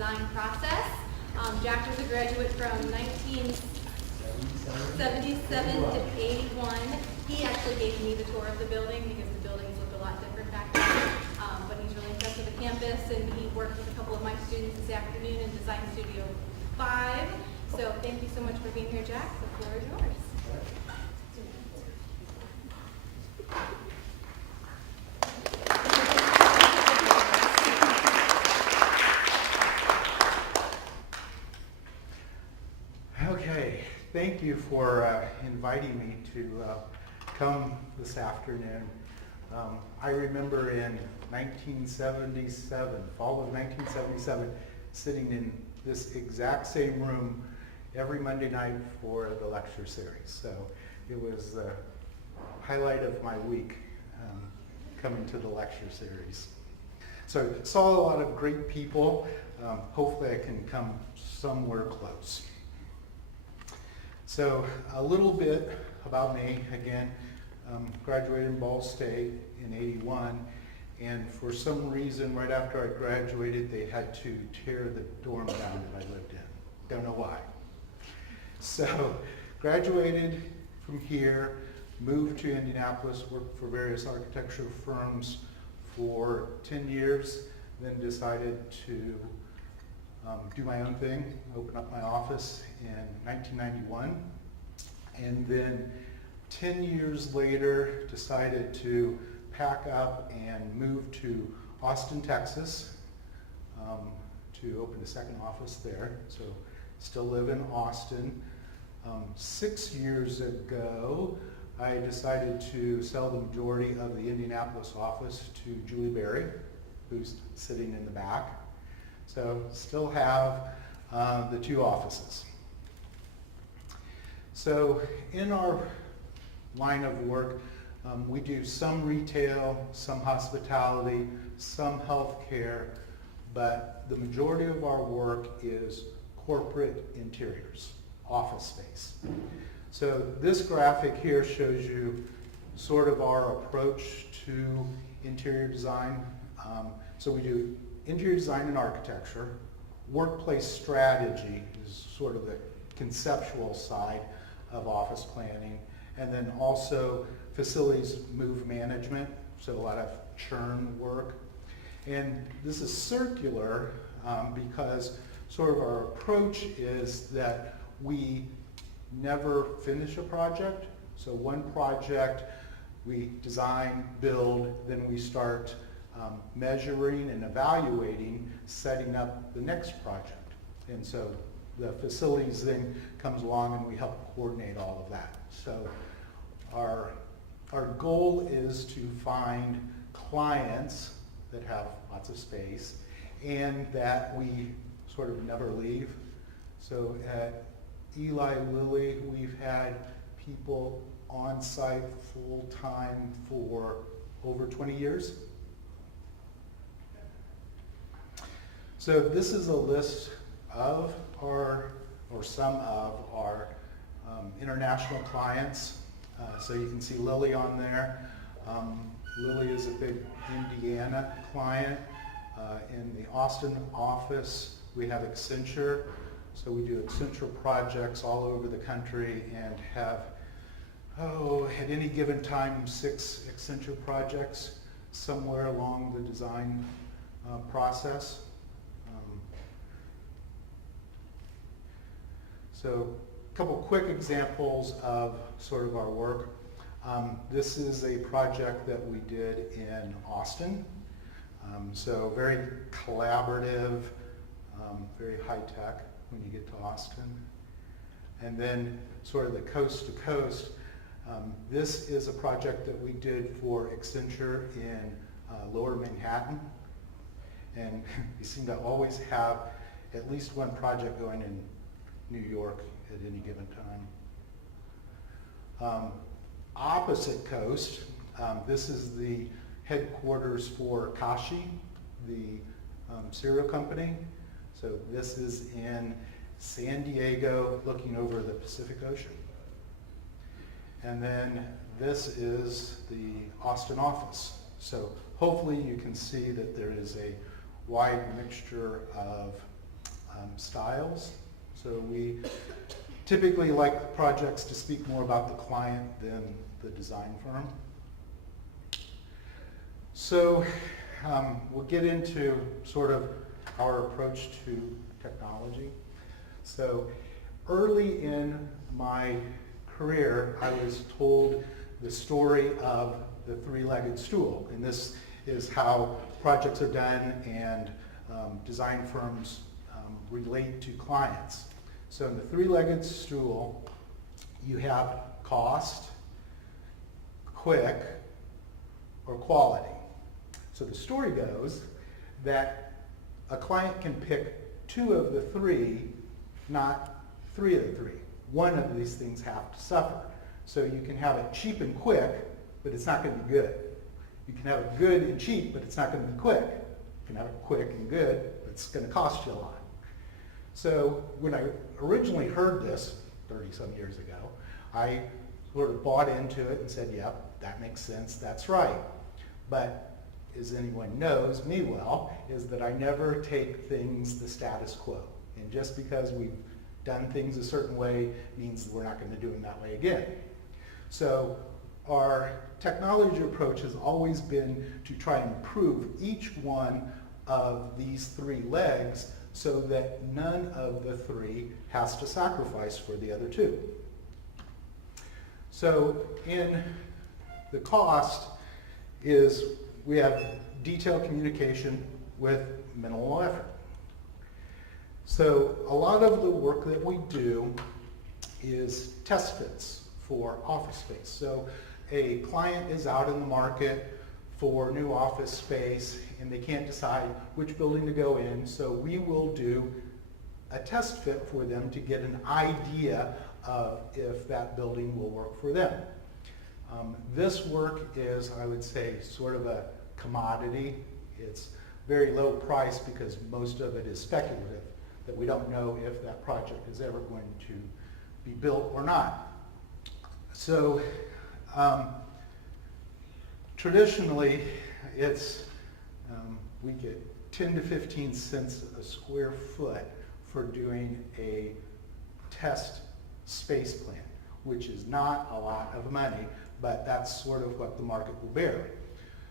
design process. Jack was a graduate from 1977 to 81. He actually gave me the tour of the building because the buildings looked a lot different back then. But he's really impressed with the campus, and he worked with a couple of my students this afternoon in Design Studio 5. So thank you so much for being here, Jack. The floor is yours. Okay, thank you for inviting me to come this afternoon. I remember in 1977, fall of 1977, sitting in this exact same room every Monday night for the lecture series. So it was the highlight of my week coming to the lecture series. So saw a lot of great people. Hopefully I can come somewhere close. So a little bit about me. Again, graduated in Ball State in '81, and for some reason right after I graduated they had to tear the dorm down that I lived in. Don't know why. So graduated from here, moved to Indianapolis, worked for various architecture firms for 10 years, then decided to do my own thing, open up my office in 1991, and then 10 years later decided to pack up and move to Austin, Texas, to open a second office there. So still live in Austin. 6 years ago, I decided to sell the majority of the Indianapolis office to Julie Berry, who's sitting in the back. So still have the two offices. So in our line of work, we do some retail, some hospitality, some healthcare, but the majority of our work is corporate interiors, office space. So this graphic here shows you sort of our approach to interior design. So we do interior design and architecture. Workplace strategy is sort of the conceptual side of office planning. And then also facilities move management, so a lot of churn work. And this is circular because sort of our approach is that we never finish a project. So one project we design, build, then we start measuring and evaluating, setting up the next project. And so the facilities then comes along and we help coordinate all of that. So our goal is to find clients that have lots of space and that we sort of never leave. So at Eli Lilly, we've had people on site full time for over 20 years. So this is a list of our, or some of our international clients. So you can see Lilly on there. Lilly is a big Indiana client. In the Austin office, we have Accenture. So we do Accenture projects all over the country and have, at any given time, 6 Accenture projects somewhere along the design process. So a couple quick examples of sort of our work. This is a project that we did in Austin. So very collaborative, very high tech when you get to Austin. And then sort of the coast to coast. This is a project that we did for Accenture in Lower Manhattan. And we seem to always have at least one project going in New York at any given time. Opposite coast, this is the headquarters for Kashi, the cereal company. So this is in San Diego, looking over the Pacific Ocean. And then this is the Austin office. So hopefully you can see that there is a wide mixture of styles. So we typically like projects to speak more about the client than the design firm. So we'll get into sort of our approach to technology. So early in my career, I was told the story of the three-legged stool. And this is how projects are done and design firms relate to clients. So in the three-legged stool, you have cost, quick, or quality. So the story goes that a client can pick two of the three, not three of the three. One of these things have to suffer. So you can have it cheap and quick, but it's not going to be good. You can have it good and cheap, but it's not going to be quick. You can have it quick and good, but it's going to cost you a lot. So when I originally heard this 30-some years ago, I sort of bought into it and said, yep, that makes sense, that's right. But as anyone knows me well, is that I never take things the status quo. And just because we've done things a certain way means that we're not going to do them that way again. So our technology approach has always been to try and improve each one of these three legs so that none of the three has to sacrifice for the other two. So in the cost is we have detailed communication with minimal effort. So a lot of the work that we do is test fits for office space. So a client is out in the market for new office space and they can't decide which building to go in, so we will do a test fit for them to get an idea of if that building will work for them. This work is, I would say, sort of a commodity. It's very low price because most of it is speculative, that we don't know if that project is ever going to be built or not. So traditionally, it's we get 10 to 15 cents a square foot for doing a test space plan, which is not a lot of money, but that's sort of what the market will bear.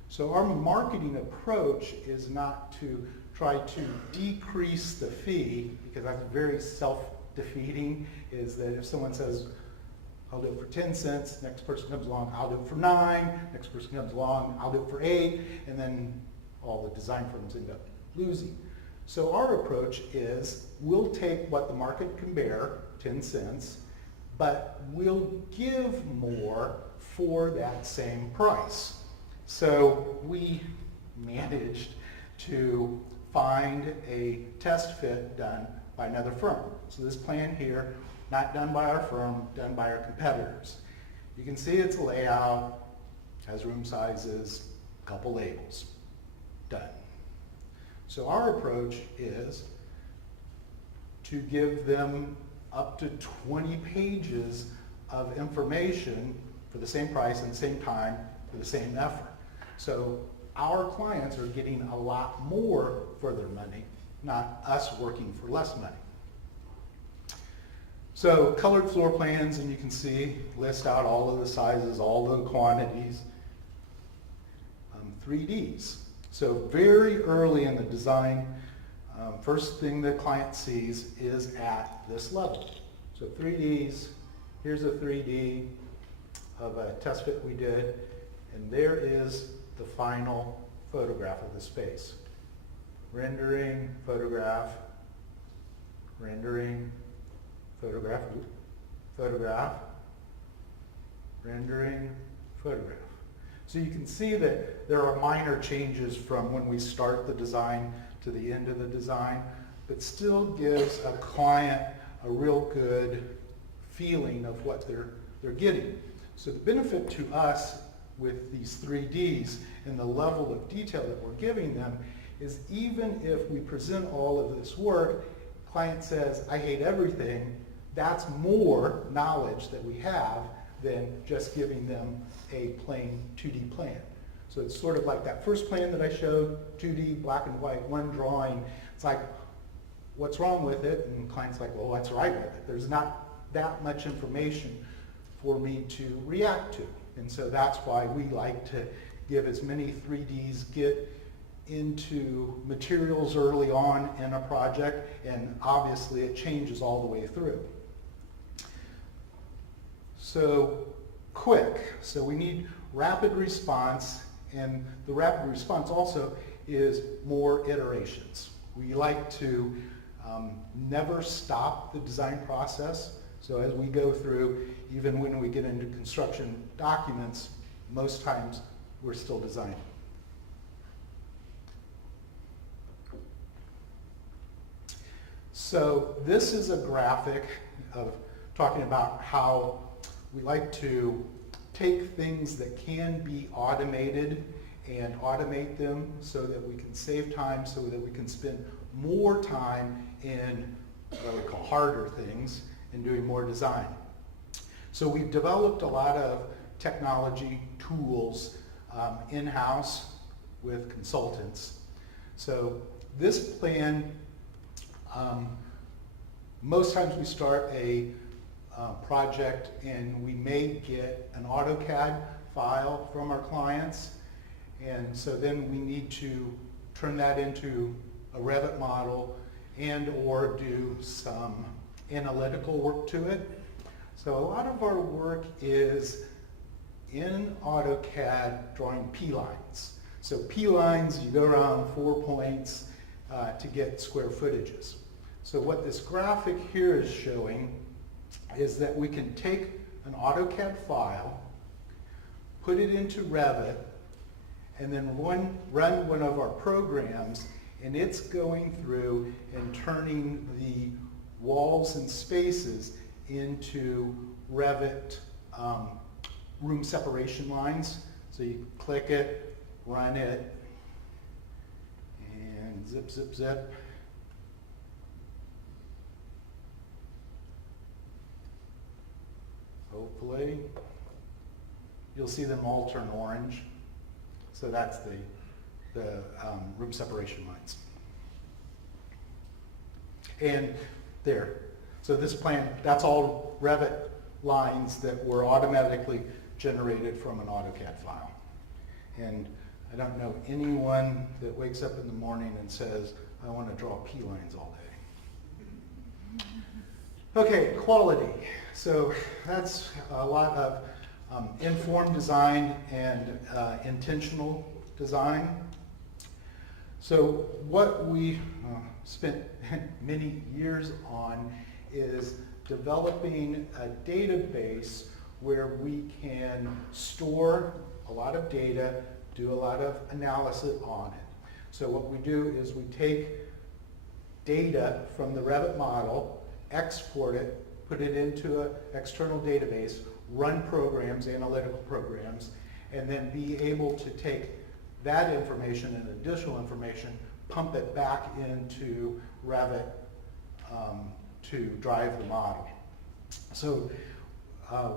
So our marketing approach is not to try to decrease the fee, because that's very self-defeating, is that if someone says, I'll do it for 10 cents, next person comes along, I'll do it for 9, next person comes along, I'll do it for 8, and then all the design firms end up losing. So our approach is we'll take what the market can bear, 10 cents, but we'll give more for that same price. So we managed to find a test fit done by another firm. So this plan here, not done by our firm, done by our competitors. You can see its layout, has room sizes, a couple labels, done. So our approach is to give them up to 20 pages of information for the same price and the same time for the same effort. So our clients are getting a lot more for their money, not us working for less money. So colored floor plans, and you can see, list out all of the sizes, all the quantities. 3Ds. So very early in the design, first thing the client sees is at this level. So 3Ds, here's a 3D of a test fit we did, and there is the final photograph of the space. Rendering, photograph, rendering, photograph, photograph, rendering, photograph. So you can see that there are minor changes from when we start the design to the end of the design, but still gives a client a real good feeling of what they're getting. So the benefit to us with these 3Ds and the level of detail that we're giving them is even if we present all of this work, client says, I hate everything, that's more knowledge that we have than just giving them a plain 2D plan. So it's sort of like that first plan that I showed, 2D, black and white, one drawing. It's like, what's wrong with it? And the client's like, well, what's right with it? There's not that much information for me to react to. And so that's why we like to give as many 3Ds, get into materials early on in a project, and obviously it changes all the way through. So quick, so we need rapid response, and the rapid response also is more iterations. We like to never stop the design process. So as we go through, even when we get into construction documents, most times we're still designing. So this is a graphic of talking about how we like to take things that can be automated and automate them so that we can save time, so that we can spend more time in what we call harder things and doing more design. So we've developed a lot of technology tools in-house with consultants. So this plan, most times we start a project and we may get an AutoCAD file from our clients, and so then we need to turn that into a Revit model and or do some analytical work to it. So a lot of our work is in AutoCAD drawing P-lines. So P-lines, you go around 4 points to get square footages. So what this graphic here is showing is that we can take an AutoCAD file, put it into Revit, and then run one of our programs, and it's going through and turning the walls and spaces into Revit room separation lines. So you click it, run it, and zip, zip, zip. Hopefully, you'll see them all turn orange. So that's the room separation lines. And there. So this plan, that's all Revit lines that were automatically generated from an AutoCAD file. And I don't know anyone that wakes up in the morning and says, I want to draw P-lines all day. Okay, quality. So that's a lot of informed design and intentional design. So what we spent many years on is developing a database where we can store a lot of data, do a lot of analysis on it. So what we do is we take data from the Revit model, export it, put it into an external database, run programs, analytical programs, and then be able to take that information and additional information, pump it back into Revit to drive the model. So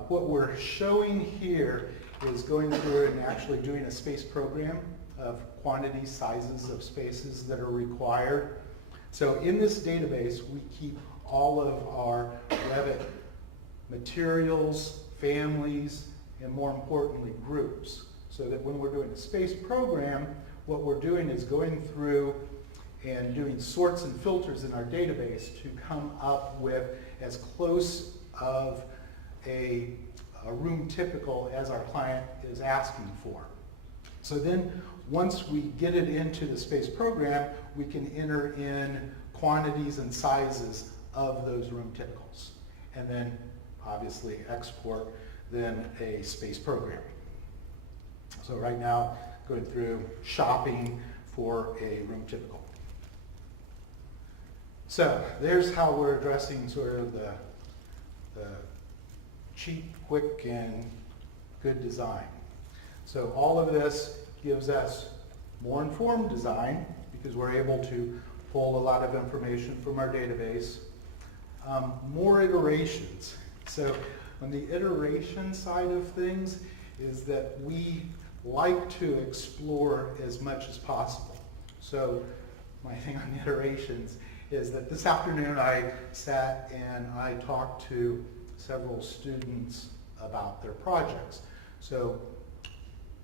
what we're showing here is going through and actually doing a space program of quantities, sizes of spaces that are required. So in this database, we keep all of our Revit materials, families, and more importantly, groups. So that when we're doing a space program, what we're doing is going through and doing sorts and filters in our database to come up with as close of a room typical as our client is asking for. So then once we get it into the space program, we can enter in quantities and sizes of those room typicals, and then obviously export then a space program. So right now, going through shopping for a room typical. So there's how we're addressing sort of the cheap, quick, and good design. So all of this gives us more informed design because we're able to pull a lot of information from our database. More iterations. So on the iteration side of things is that we like to explore as much as possible. So my thing on iterations is that this afternoon I sat and I talked to several students about their projects. So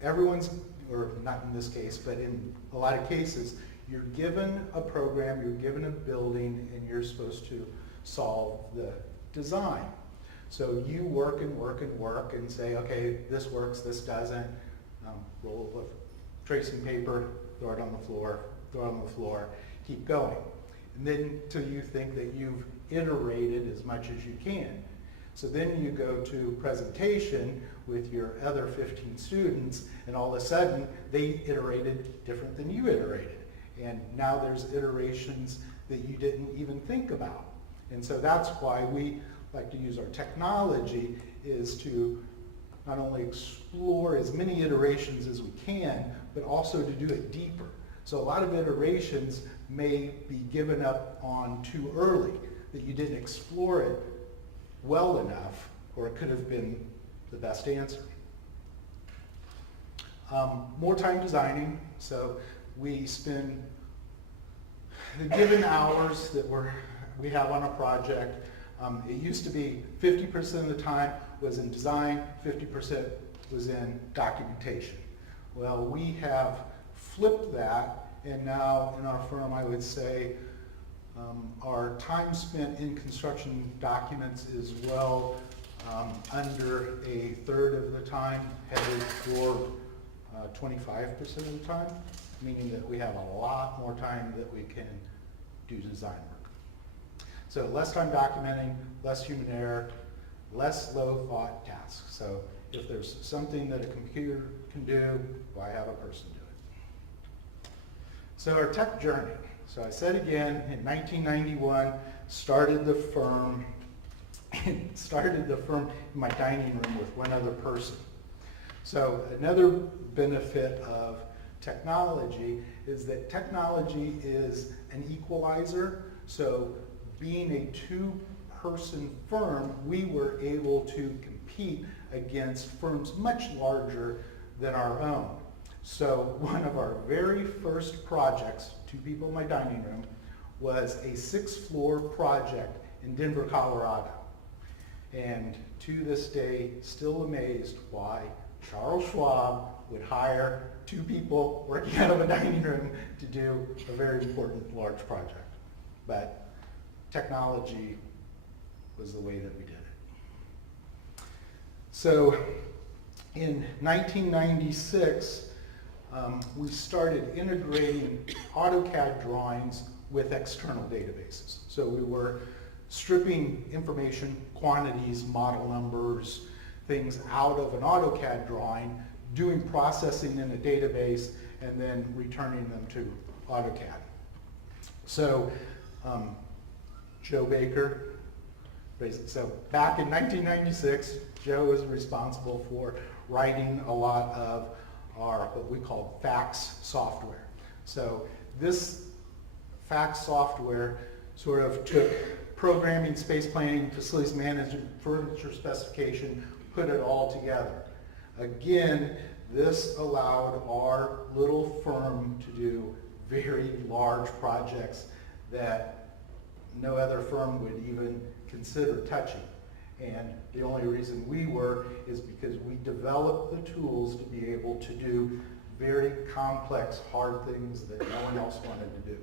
everyone's, or not in this case, but in a lot of cases, you're given a program, you're given a building, and you're supposed to solve the design. So you work and work and work and say, okay, this works, this doesn't. Roll of tracing paper, throw it on the floor, throw it on the floor, keep going. And then till you think that you've iterated as much as you can. So then you go to presentation with your other 15 students, and all of a sudden they iterated different than you iterated. And now there's iterations that you didn't even think about. And so that's why we like to use our technology, is to not only explore as many iterations as we can, but also to do it deeper. So a lot of iterations may be given up on too early, that you didn't explore it well enough, or it could have been the best answer. More time designing, so we spend the given hours that we have on a project. It used to be 50% of the time was in design, 50% was in documentation. Well, we have flipped that, and now in our firm I would say our time spent in construction documents is well under a third of the time, headed toward 25% of the time, meaning that we have a lot more time that we can do design work. So less time documenting, less human error, less low thought tasks. So if there's something that a computer can do, why have a person do it? So our tech journey. So I said again, in 1991, started the firm in my dining room with one other person. So another benefit of technology is that technology is an equalizer. So being a two-person firm, we were able to compete against firms much larger than our own. So one of our very first projects, 2 people in my dining room, was a 6-floor project in Denver, Colorado. And to this day, still amazed why Charles Schwab would hire 2 people working out of a dining room to do a very important large project. But technology was the way that we did it. So in 1996, we started integrating AutoCAD drawings with external databases. So we were stripping information, quantities, model numbers, things out of an AutoCAD drawing, doing processing in a database, and then returning them to AutoCAD. So Joe Baker, so back in 1996, Joe was responsible for writing a lot of our, what we call fax software. So this fax software sort of took programming, space planning, facilities management, furniture specification, put it all together. Again, this allowed our little firm to do very large projects that no other firm would even consider touching. And the only reason we were is because we developed the tools to be able to do very complex, hard things that no one else wanted to do.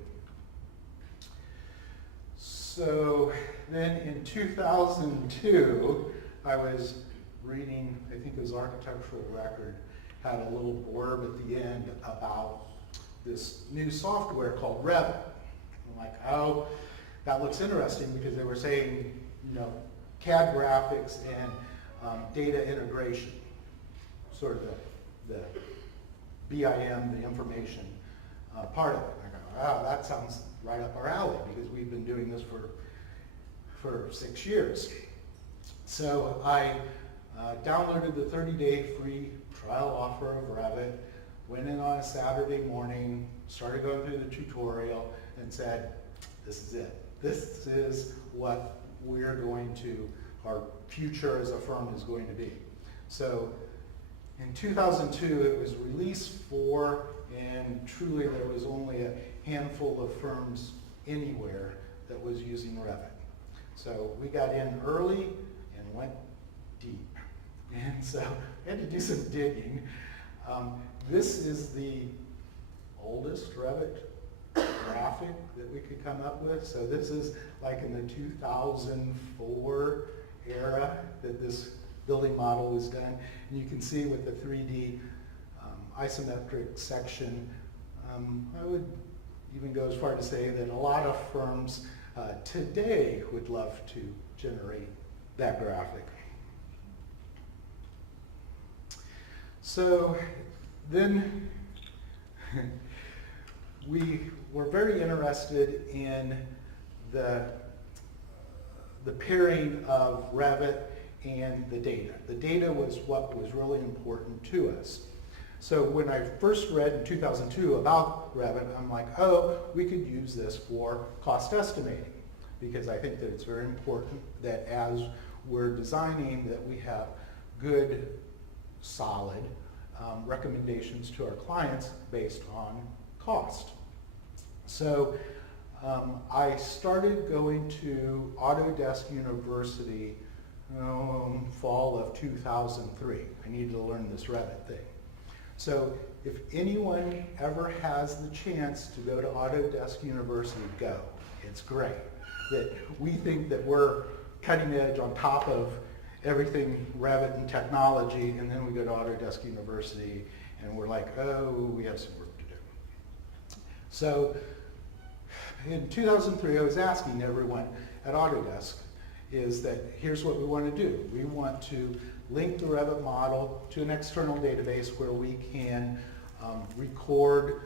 So then in 2002, I was reading, I think it was Architectural Record, had a little blurb at the end about this new software called Revit. I'm like, oh, that looks interesting, because they were saying, you know, CAD graphics and data integration, sort of the BIM, the information part of it. I go, wow, that sounds right up our alley, because we've been doing this for 6 years. So I downloaded the 30-day free trial offer of Revit, went in on a Saturday morning, started going through the tutorial, and said, this is it. This is what we're going to, our future as a firm is going to be. So in 2002, it was release 4, and truly there was only a handful of firms anywhere that was using Revit. So we got in early and went deep. And so we had to do some digging. This is the oldest Revit graphic that we could come up with. So this is like in the 2004 era that this building model was done. And you can see with the 3D isometric section, I would even go as far to say that a lot of firms today would love to generate that graphic. So then we were very interested in the pairing of Revit and the data. The data was what was really important to us. So when I first read in 2002 about Revit, I'm like, oh, we could use this for cost estimating, because I think that it's very important that as we're designing that we have good, solid recommendations to our clients based on cost. So I started going to Autodesk University fall of 2003. I needed to learn this Revit thing. So if anyone ever has the chance to go to Autodesk University, go. It's great. That we think that we're cutting edge on top of everything Revit and technology, and then we go to Autodesk University and we're like, oh, we have some work to do. So in 2003, I was asking everyone at Autodesk is that here's what we want to do. We want to link the Revit model to an external database where we can record,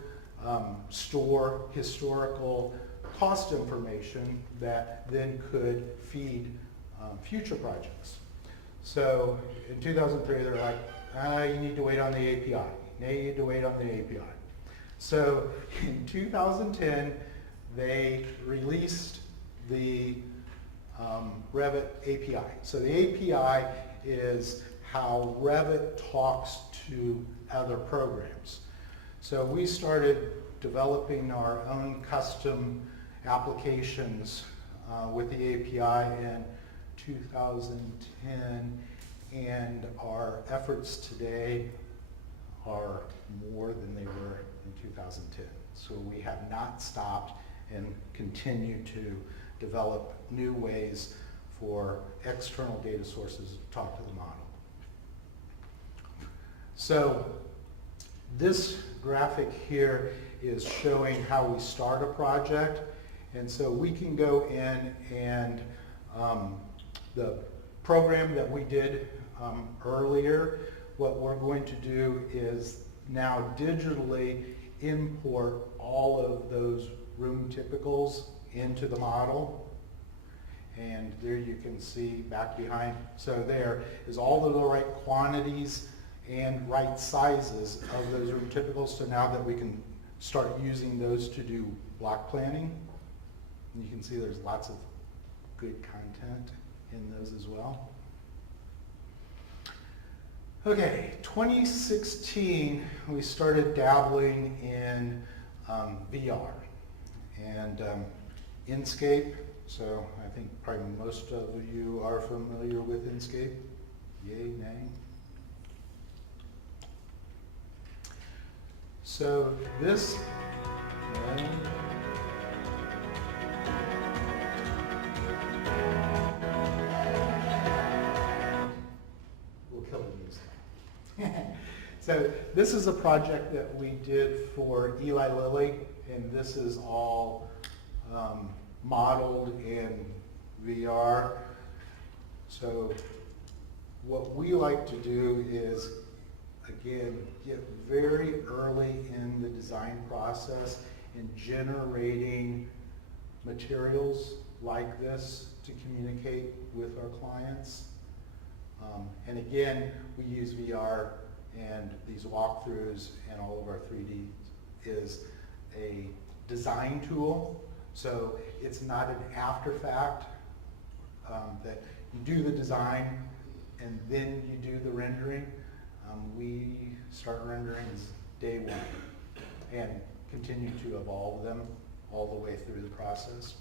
store historical cost information that then could feed future projects. So in 2003, they're like, you need to wait on the API. Now you need to wait on the API. So in 2010, they released the Revit API. So the API is how Revit talks to other programs. So we started developing our own custom applications with the API in 2010, and our efforts today are more than they were in 2010. So we have not stopped and continue to develop new ways for external data sources to talk to the model. So this graphic here is showing how we start a project. And so we can go in and the program that we did earlier, what we're going to do is now digitally import all of those room typicals into the model. And there you can see back behind, so there is all of the right quantities and right sizes of those room typicals. So now that we can start using those to do block planning. And you can see there's lots of good content in those as well. Okay, 2016, we started dabbling in VR and Inkscape. So I think probably most of you are familiar with Inkscape. Yay, nay? So this, we'll kill the music. So this is a project that we did for Eli Lilly, and this is all modeled in VR. So what we like to do is, again, get very early in the design process in generating materials like this to communicate with our clients. And again, we use VR and these walkthroughs and all of our 3D is a design tool. So it's not an after fact that you do the design and then you do the rendering. We start rendering day one and continue to evolve them all the way through the process.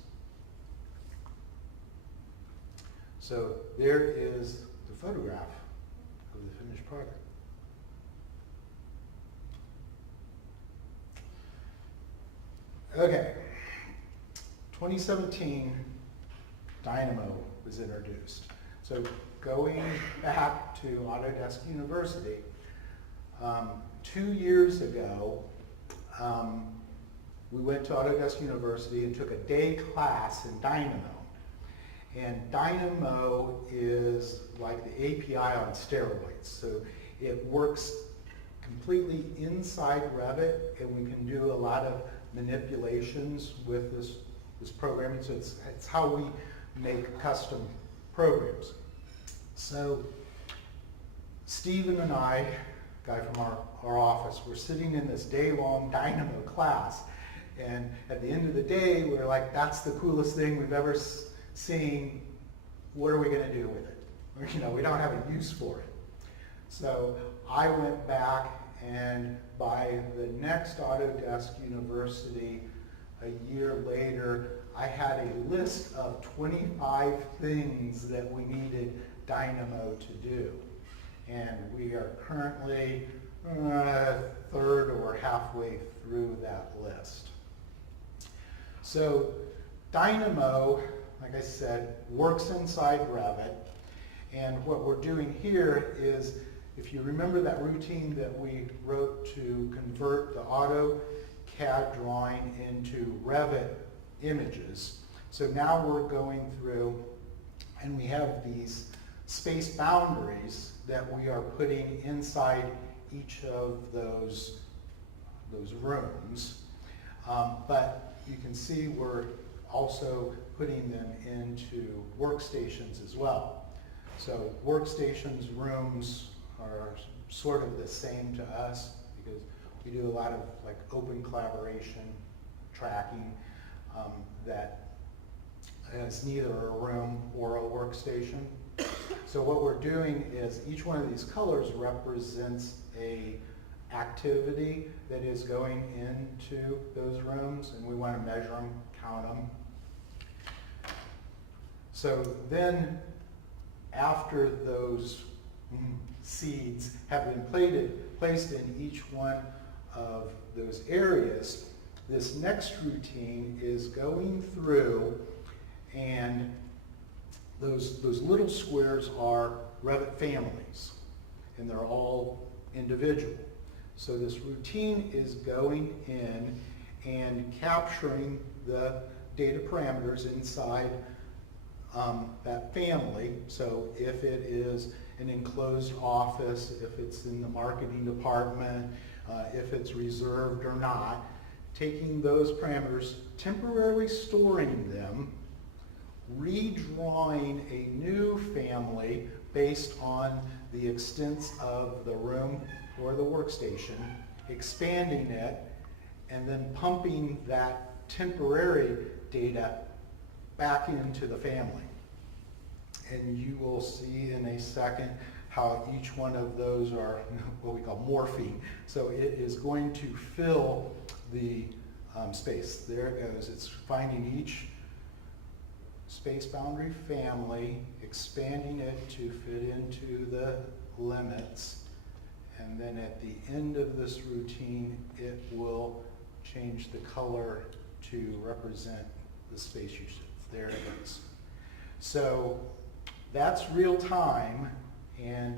So there is the photograph of the finished product. Okay, 2017, Dynamo was introduced. So going back to Autodesk University, 2 years ago, we went to Autodesk University and took a day class in Dynamo. And Dynamo is like the API on steroids. So it works completely inside Revit, and we can do a lot of manipulations with this programming. So it's how we make custom programs. So Stephen and I, guy from our office, were sitting in this day-long Dynamo class, and at the end of the day, we were like, that's the coolest thing we've ever seen. What are we going to do with it? You know, we don't have a use for it. So I went back, and by the next Autodesk University, a year later, I had a list of 25 things that we needed Dynamo to do. And we are currently third or halfway through that list. So Dynamo, like I said, works inside Revit. And what we're doing here is, if you remember that routine that we wrote to convert the AutoCAD drawing into Revit images. So now we're going through, and we have these space boundaries that we are putting inside each of those rooms. But you can see we're also putting them into workstations as well. So workstations, rooms are sort of the same to us because we do a lot of like open collaboration tracking that is neither a room or a workstation. So what we're doing is each one of these colors represents a activity that is going into those rooms, and we want to measure them, count them. So then after those seeds have been placed in each one of those areas, this next routine is going through, and those little squares are Revit families, and they're all individual. So this routine is going in and capturing the data parameters inside that family. So if it is an enclosed office, if it's in the marketing department, if it's reserved or not, taking those parameters, temporarily storing them, redrawing a new family based on the extents of the room or the workstation, expanding it, and then pumping that temporary data back into the family. And you will see in a second how each one of those are what we call morphing. So it is going to fill the space. There it goes. It's finding each space boundary family, expanding it to fit into the limits, and then at the end of this routine, it will change the color to represent the space usage. There it is. So that's real time, and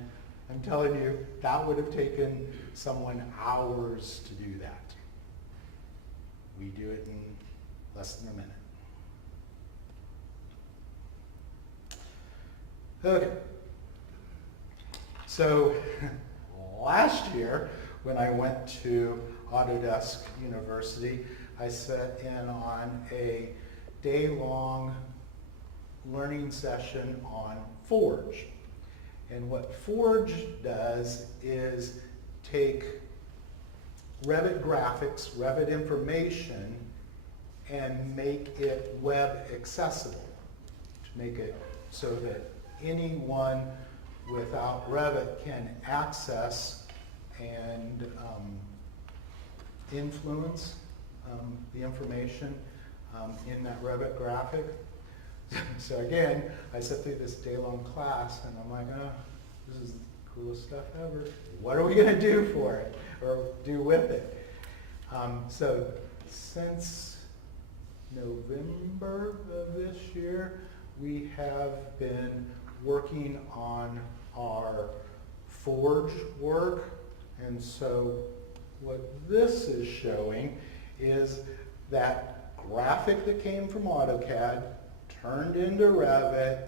I'm telling you, that would have taken someone hours to do that. We do it in less than a minute. Okay. So last year, when I went to Autodesk University, I sat in on a day-long learning session on Forge. And what Forge does is take Revit graphics, Revit information, and make it web accessible, to make it so that anyone without Revit can access and influence the information in that Revit graphic. So again, I sit through this day-long class and I'm like, oh, this is the coolest stuff ever. What are we going to do for it or do with it? So since November of this year, we have been working on our Forge work. And so what this is showing is that graphic that came from AutoCAD turned into Revit,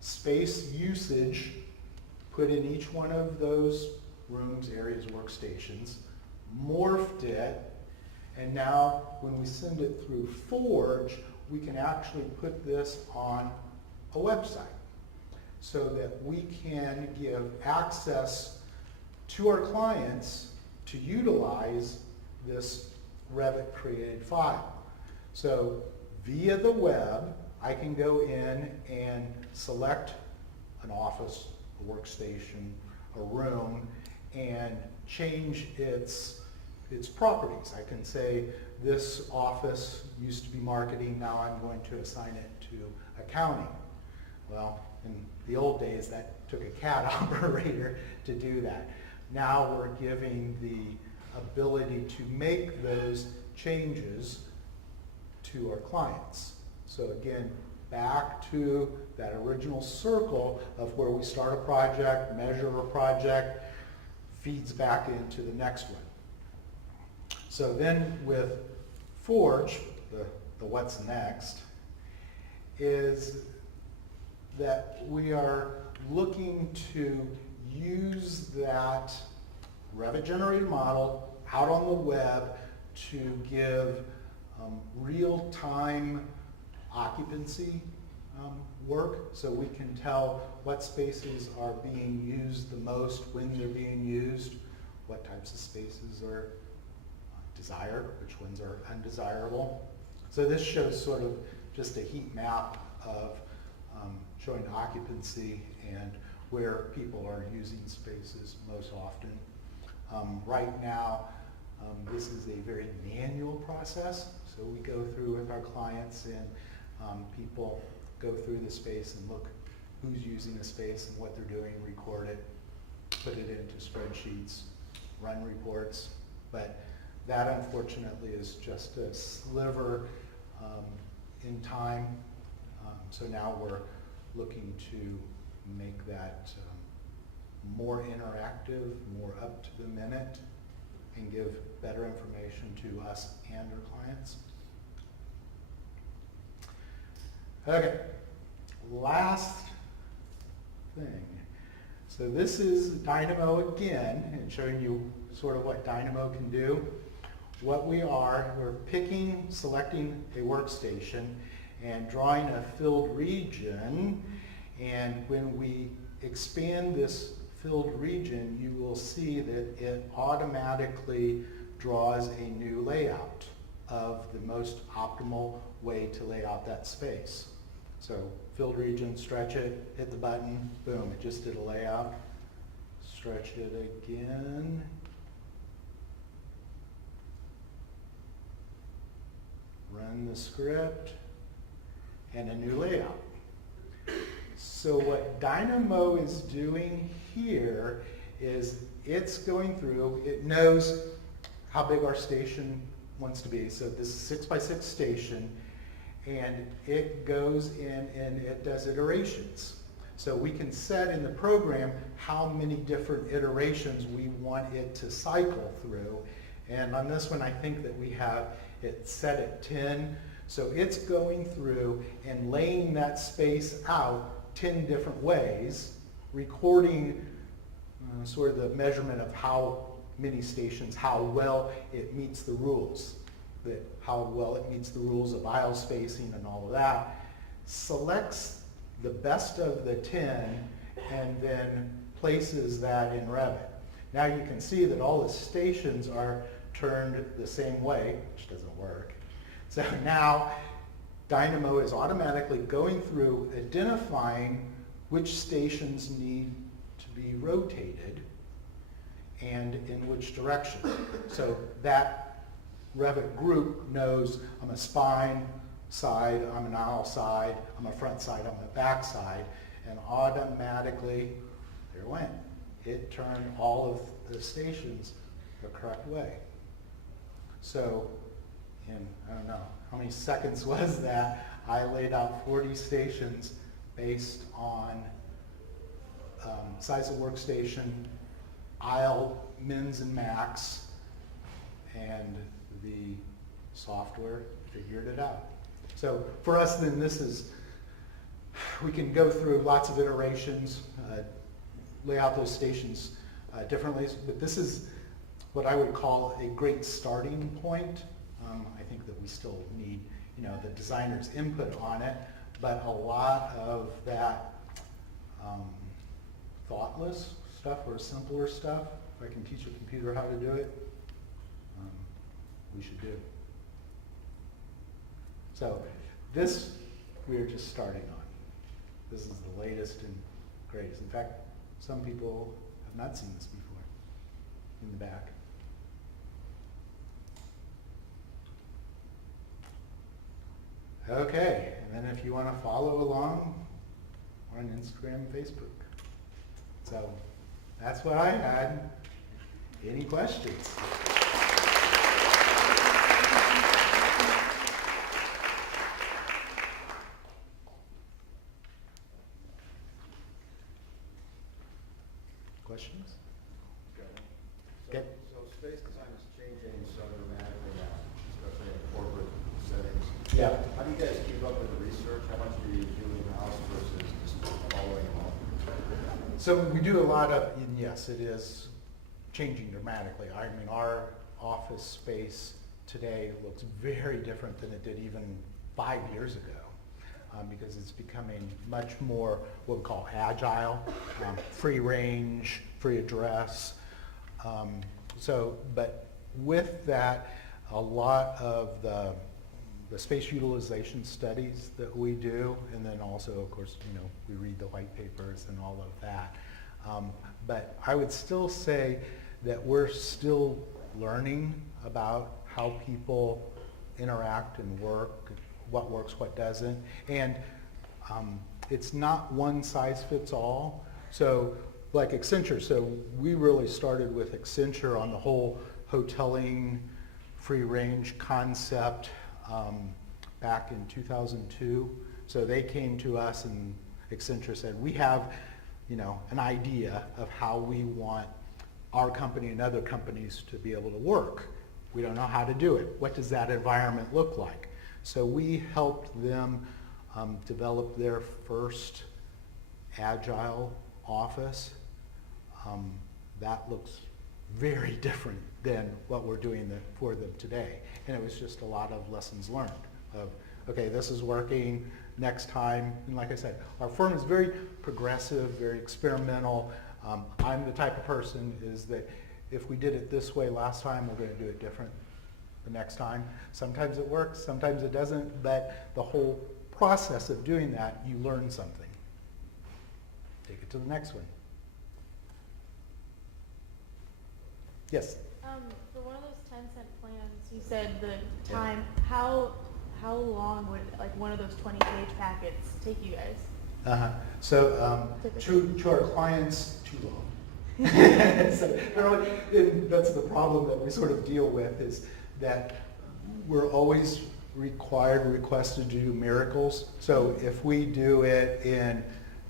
space usage put in each one of those rooms, areas, workstations, morphed it, and now when we send it through Forge, we can actually put this on a website so that we can give access to our clients to utilize this Revit created file. So via the web, I can go in and select an office, a workstation, a room, and change its properties. I can say this office used to be marketing, now I'm going to assign it to accounting. Well, in the old days, that took a CAD operator to do that. Now we're giving the ability to make those changes to our clients. So again, back to that original circle of where we start a project, measure a project, feeds back into the next one. So then with Forge, the what's next, is that we are looking to use that Revit generated model out on the web to give real-time occupancy work, so we can tell what spaces are being used the most, when they're being used, what types of spaces are desired, which ones are undesirable. So this shows sort of just a heat map of showing occupancy and where people are using spaces most often. Right now, this is a very manual process, so we go through with our clients and people go through the space and look who's using the space and what they're doing, record it, put it into spreadsheets, run reports, but that unfortunately is just a sliver in time. So now we're looking to make that more interactive, more up to the minute, and give better information to us and our clients. Okay, last thing. So this is Dynamo again, and showing you sort of what Dynamo can do. What we're picking, selecting a workstation, and drawing a filled region, and when we expand this filled region, you will see that it automatically draws a new layout of the most optimal way to lay out that space. So filled region, stretch it, hit the button, boom, it just did a layout. Stretch it again. Run the script, and a new layout. So what Dynamo is doing here is it's going through, it knows how big our station wants to be. So this is 6x6 station, and it goes in and it does iterations. So we can set in the program how many different iterations we want it to cycle through. And on this one, I think that we have it set at 10. So it's going through and laying that space out 10 different ways, recording sort of the measurement of how many stations, how well it meets the rules, how well it meets the rules of aisle spacing and all of that, selects the best of the 10 and then places that in Revit. Now you can see that all the stations are turned the same way, which doesn't work. So now Dynamo is automatically going through identifying which stations need to be rotated and in which direction. So that Revit group knows I'm a spine, side, I'm an aisle side, I'm a front side, I'm a back side, and automatically, there it went. It turned all of the stations the correct way. So, in, I don't know, how many seconds was that? I laid out 40 stations based on size of workstation, aisle, mins and max, and the software figured it out. So for us then, this is, we can go through lots of iterations, lay out those stations differently, but this is what I would call a great starting point. I think that we still need, the designer's input on it, but a lot of that thoughtless stuff or simpler stuff, if I can teach a computer how to do it, we should do. So this we are just starting on. This is the latest and greatest. In fact, some people have not seen this before in the back. Okay, and then if you want to follow along, we're on Instagram and Facebook. So that's what I had. Any questions? Questions? So, so space design is changing so dramatically now, especially in corporate settings. Yeah. How do you guys keep up with the research? How much do you do in-house versus just following along? So we do a lot of, and yes, it is changing dramatically. I mean, our office space today looks very different than it did even 5 years ago. Because it's becoming much more what we call agile, free range, free address. But with that, a lot of the space utilization studies that we do, and then also, of course, we read the white papers and all of that. But I would still say that we're still learning about how people interact and work, what works, what doesn't. And it's not one size fits all. So like Accenture, so we really started with Accenture on the whole hoteling free range concept back in 2002. So they came to us and Accenture said, we have an idea of how we want our company and other companies to be able to work. We don't know how to do it. What does that environment look like? So we helped them develop their first agile office. That looks very different than what we're doing for them today. And it was just a lot of lessons learned of, okay, this is working, next time. And like I said, our firm is very progressive, very experimental. I'm the type of person is that if we did it this way last time, we're going to do it different the next time. Sometimes it works, sometimes it doesn't, but the whole process of doing that, you learn something. Take it to the next one. Yes? For one of those 10-cent plans, you said the time, how long would one of those 20-page packets take you guys? So to our clients, too long. So that's the problem that we sort of deal with is that we're always requested to do miracles. So if we do it in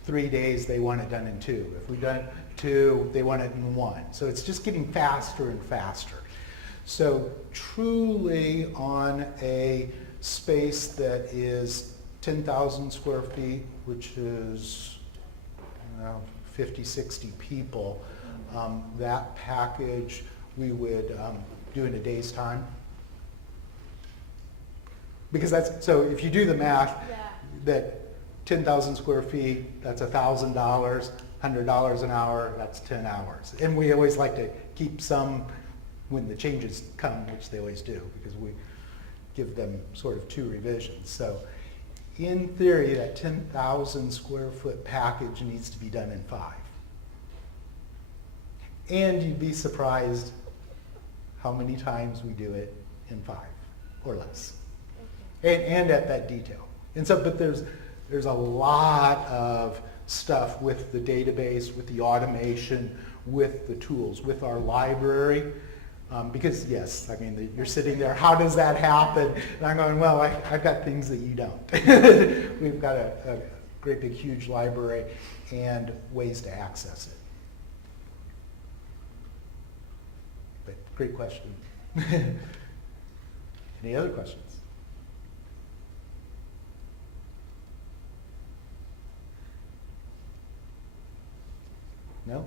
3 days, they want it done in 2. If we've done 2, they want it in 1. So it's just getting faster and faster. So truly on a space that is 10,000 square feet, which is 50, 60 people, that package we would do in a day's time. Because so if you do the math, that 10,000 square feet, that's $1,000, $100 an hour, that's 10 hours. And we always like to keep some when the changes come, which they always do, because we give them sort of 2 revisions. So in theory, that 10,000 square foot package needs to be done in 5. And you'd be surprised how many times we do it in 5 or less. and at that detail. And so, but there's a lot of stuff with the database, with the automation, with the tools, with our library. Because yes, I mean, you're sitting there, how does that happen? And I'm going, well, I've got things that you don't. We've got a great big huge library and ways to access it. But great question. Any other questions? No?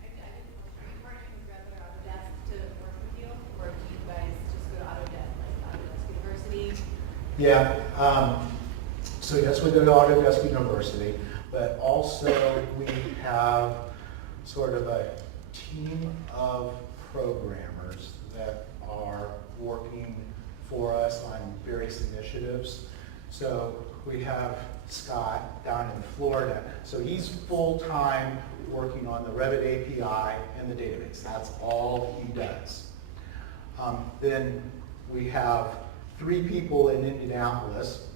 I didn't know, are you partnering with Rather Autodesk to work with you, or do you guys just go to Autodesk, like Autodesk University? Yeah. So yes, we go to Autodesk University, but also we have sort of a team of programmers that are working for us on various initiatives. So we have Scott down in Florida. So he's full-time working on the Revit API and the database. That's all he does. Then we have 3 people in Indianapolis,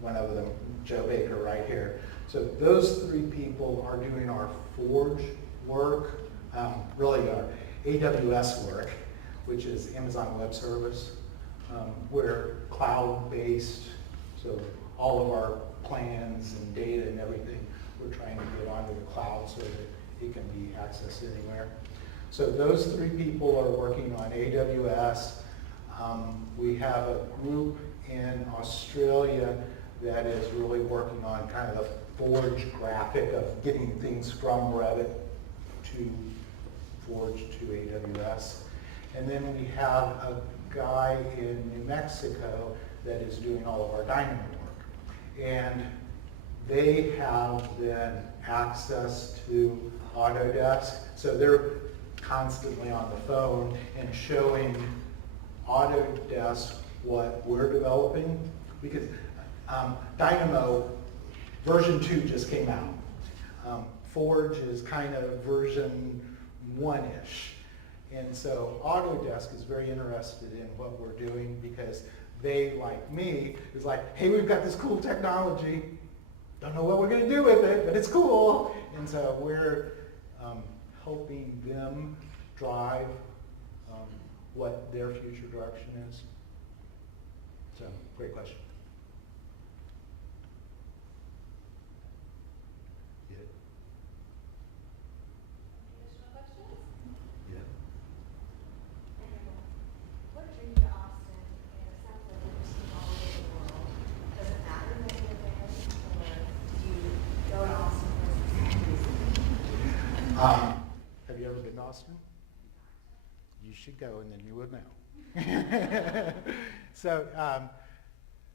one of them, Joe Baker, right here. So those 3 people are doing our Forge work, really our AWS work, which is Amazon Web Service. We're cloud-based, so all of our plans and data and everything, we're trying to get onto the cloud so that it can be accessed anywhere. So those 3 people are working on AWS. We have a group in Australia that is really working on kind of the Forge graphic of getting things from Revit to Forge to AWS. And then we have a guy in New Mexico that is doing all of our Dynamo work. And they have then access to Autodesk, so they're constantly on the phone and showing Autodesk what we're developing, because Dynamo version 2 just came out. Forge is kind of version 1-ish. And so Autodesk is very interested in what we're doing because they, like me, is like, hey, we've got this cool technology. Don't know what we're going to do with it, but it's cool. And so we're helping them drive what their future direction is. So, great question. Yeah. Additional questions? Yeah. What drew you to Austin? And it sounds like you're seeing all over the world. Does it matter that you're there, or do you go to Austin for a specific reason? Have you ever been to Austin? You should go, and then you would know. So,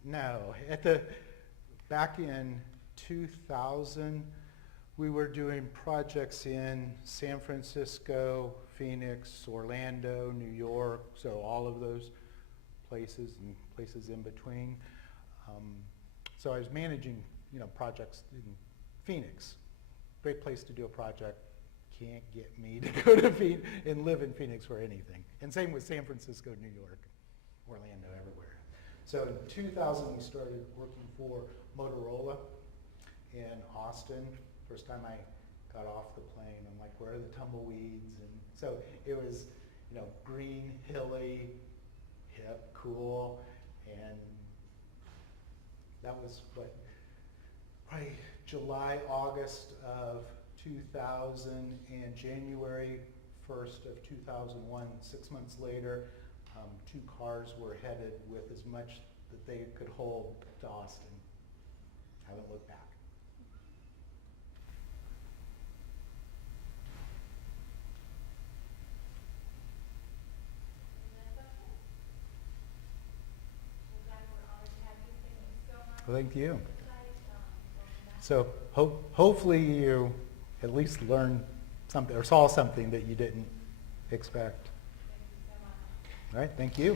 no. Back in 2000, we were doing projects in San Francisco, Phoenix, Orlando, New York, so all of those places and places in between. So I was managing, projects in Phoenix. Great place to do a project. Can't get me to go to Phoenix and live in Phoenix for anything. And same with San Francisco, New York, Orlando, everywhere. So in 2000, we started working for Motorola in Austin. First time I got off the plane, I'm like, where are the tumbleweeds? And so it was, green, hilly, hip, cool, and that was probably July, August of 2000, and January 1st of 2001, 6 months later, 2 cars were headed with as much that they could hold to Austin. Haven't looked back. Well, thank you. So hopefully you at least learned something or saw something that you didn't expect. All right, thank you.